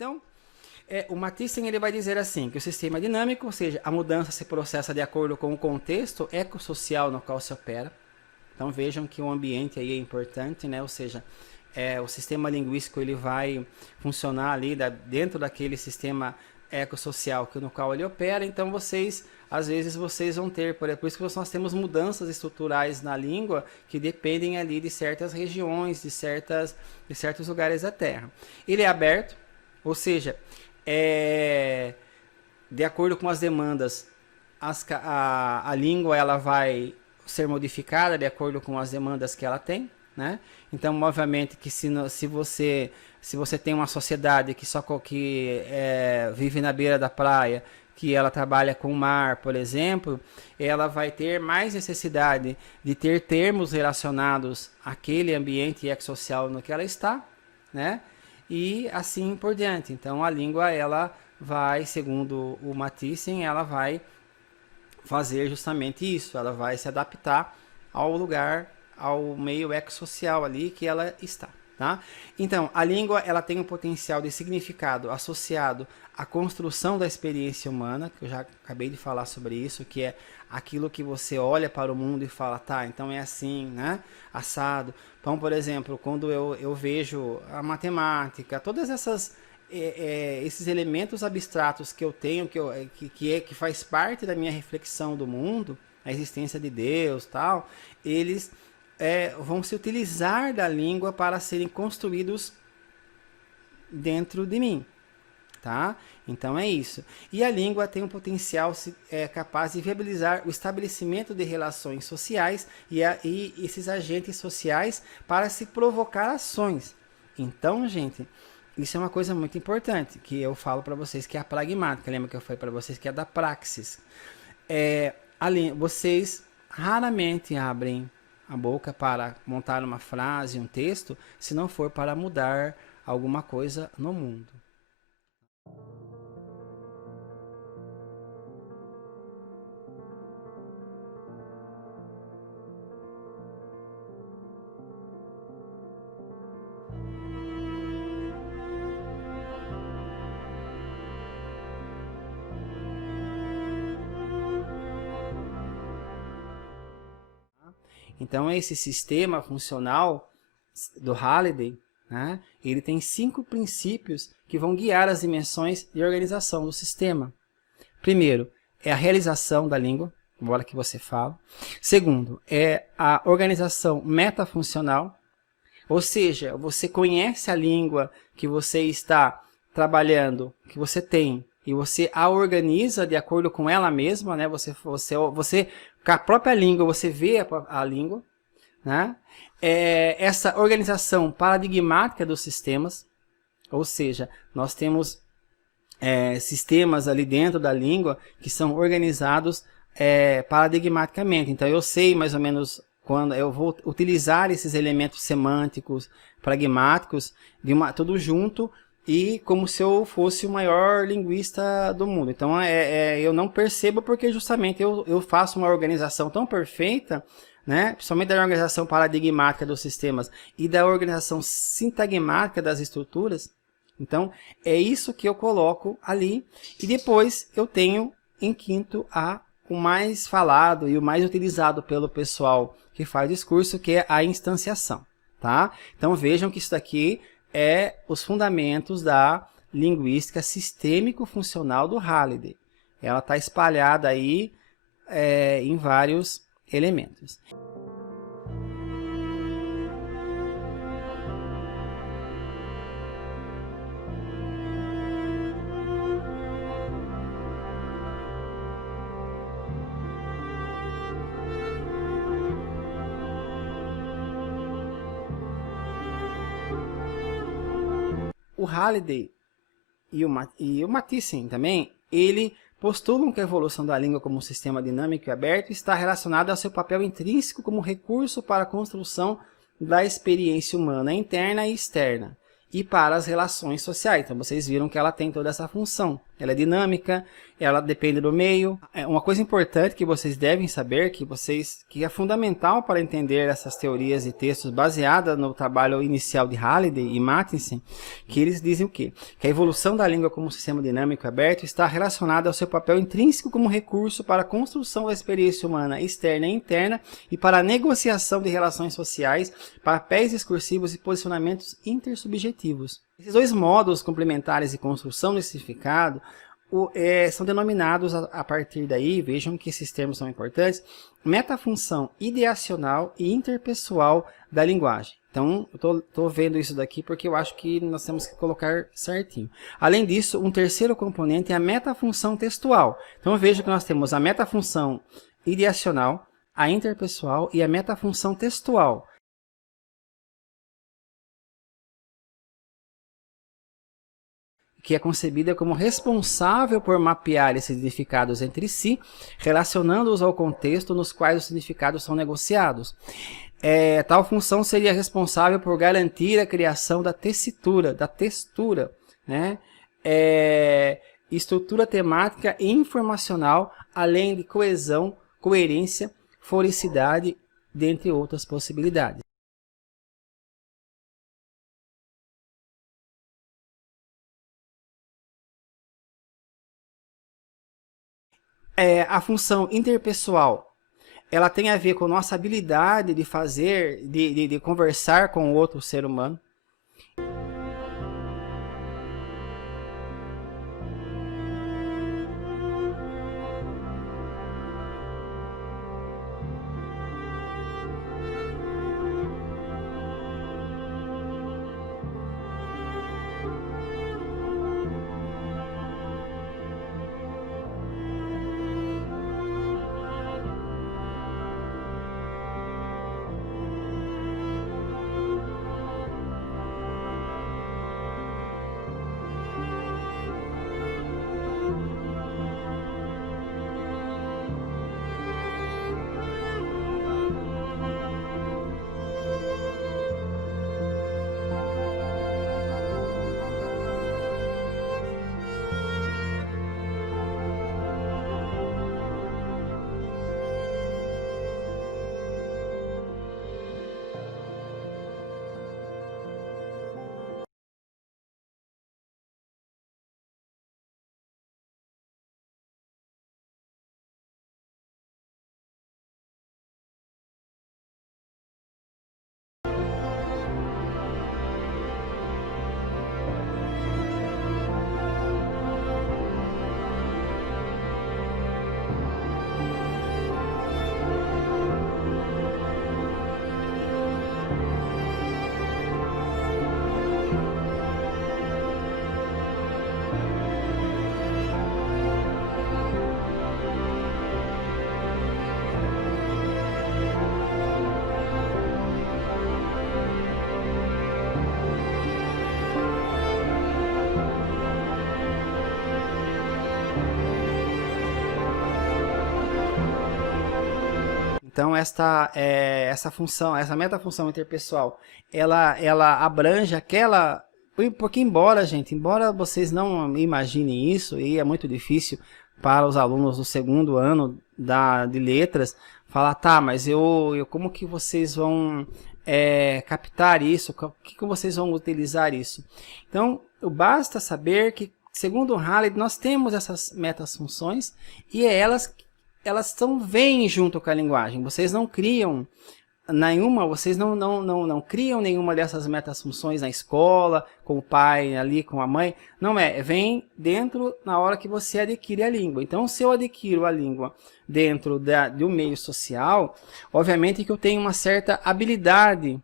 Então, o Mathiesen ele vai dizer assim, que o sistema é dinâmico, ou seja, a mudança se processa de acordo com o contexto ecossocial no qual se opera. Então vejam que o ambiente aí é importante, né? Ou seja, o sistema linguístico ele vai funcionar ali dentro daquele sistema ecossocial no qual ele opera. Então às vezes vocês vão ter, por isso que nós temos mudanças estruturais na língua que dependem ali de certas regiões, de certos lugares da Terra. Ele é aberto, ou seja, de acordo com as demandas, a língua ela vai ser modificada de acordo com as demandas que ela tem, né? Então, obviamente que se você tem uma sociedade que vive na beira da praia, que ela trabalha com o mar, por exemplo, ela vai ter mais necessidade de ter termos relacionados àquele ambiente ecossocial no que ela está, né? E assim por diante. Então, a língua, ela vai, segundo o Mathiesen, ela vai fazer justamente isso, ela vai se adaptar ao lugar, ao meio ecossocial ali que ela está, tá? Então, a língua, ela tem um potencial de significado associado à construção da experiência humana, que eu já acabei de falar sobre isso, que é aquilo que você olha para o mundo e fala, tá, então é assim, né? Assado. Então, por exemplo, quando eu vejo a matemática, todas esses elementos abstratos que eu tenho, que faz parte da minha reflexão do mundo, a existência de Deus, tal, eles vão se utilizar da língua para serem construídos dentro de mim, tá? Então é isso. E a língua tem um potencial capaz de viabilizar o estabelecimento de relações sociais e esses agentes sociais para se provocar ações. Então, gente, isso é uma coisa muito importante, que eu falo para vocês, que é a pragmática. Lembra que eu falei para vocês que é da praxis? Vocês raramente abrem a boca para montar uma frase, um texto, se não for para mudar alguma coisa no mundo. Então, esse sistema funcional do Halliday, né, ele tem 5 princípios que vão guiar as dimensões de organização do sistema. Primeiro, é a realização da língua, embora que você fala. Segundo, é a organização metafuncional, ou seja, você conhece a língua que você está trabalhando, que você tem, e você a organiza de acordo com ela mesma, né? Você com a própria língua, você vê a língua, né? Essa organização paradigmática dos sistemas, ou seja, nós temos sistemas ali dentro da língua que são organizados paradigmaticamente. Então, eu sei mais ou menos quando eu vou utilizar esses elementos semânticos, pragmáticos, tudo junto, e como se eu fosse o maior linguista do mundo. Então, eu não percebo porque justamente eu faço uma organização tão perfeita, né? Principalmente da organização paradigmática dos sistemas e da organização sintagmática das estruturas. Então, é isso que eu coloco ali. E depois eu tenho, em quinto, o mais falado e o mais utilizado pelo pessoal que faz discurso, que é a instanciação, tá? Então, vejam que isso daqui é os fundamentos da linguística sistêmico-funcional do Halliday. Ela está espalhada aí em vários elementos. O Halliday e o Mathiesen também, ele postulam que a evolução da língua como um sistema dinâmico e aberto está relacionada ao seu papel intrínseco como recurso para a construção da experiência humana interna e externa e para as relações sociais. Então, vocês viram que ela tem toda essa função. ela é dinâmica, ela depende do meio. Uma coisa importante que vocês devem saber, que é fundamental para entender essas teorias e textos baseadas no trabalho inicial de Halliday e Matheson, que eles dizem o quê? Que a evolução da língua como sistema dinâmico aberto está relacionada ao seu papel intrínseco como recurso para a construção da experiência humana externa e interna e para a negociação de relações sociais, papéis discursivos e posicionamentos intersubjetivos. Esses dois modos complementares de construção do significado são denominados a partir daí, vejam que esses termos são importantes, metafunção ideacional e interpessoal da linguagem. Então, eu estou vendo isso daqui porque eu acho que nós temos que colocar certinho. Além disso, um terceiro componente é a metafunção textual. Então, veja que nós temos a metafunção ideacional, a interpessoal e a metafunção textual. Que é concebida como responsável por mapear esses significados entre si, relacionando-os ao contexto nos quais os significados são negociados. Tal função seria responsável por garantir a criação da tessitura, da textura, né? Estrutura temática e informacional, além de coesão, coerência, foricidade, dentre outras possibilidades. A função interpessoal, ela tem a ver com a nossa habilidade de fazer, de conversar com outro ser humano. Então, essa função, essa metafunção interpessoal, ela abrange aquela... Porque embora vocês não imaginem isso, e é muito difícil para os alunos do segundo ano de letras, falar, tá, mas como que vocês vão captar isso? Que vocês vão utilizar isso? Então, basta saber que, segundo o Halliday, nós temos essas metafunções e elas vêm junto com a linguagem. Vocês não criam nenhuma, vocês não criam nenhuma dessas metafunções na escola, com o pai ali, com a mãe. Não vem dentro na hora que você adquire a língua. Então, se eu adquiro a língua dentro do meio social, obviamente que eu tenho uma certa habilidade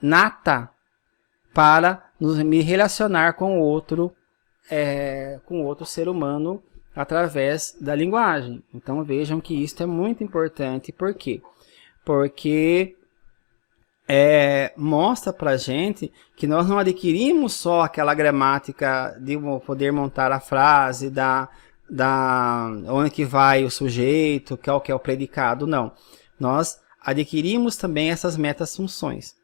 nata para me relacionar com outro ser humano através da linguagem. Então vejam que isso é muito importante. Por quê? Porque mostra pra gente que nós não adquirimos só aquela gramática de poder montar a frase, onde que vai o sujeito, qual que é o predicado, não. Nós adquirimos também essas metafunções.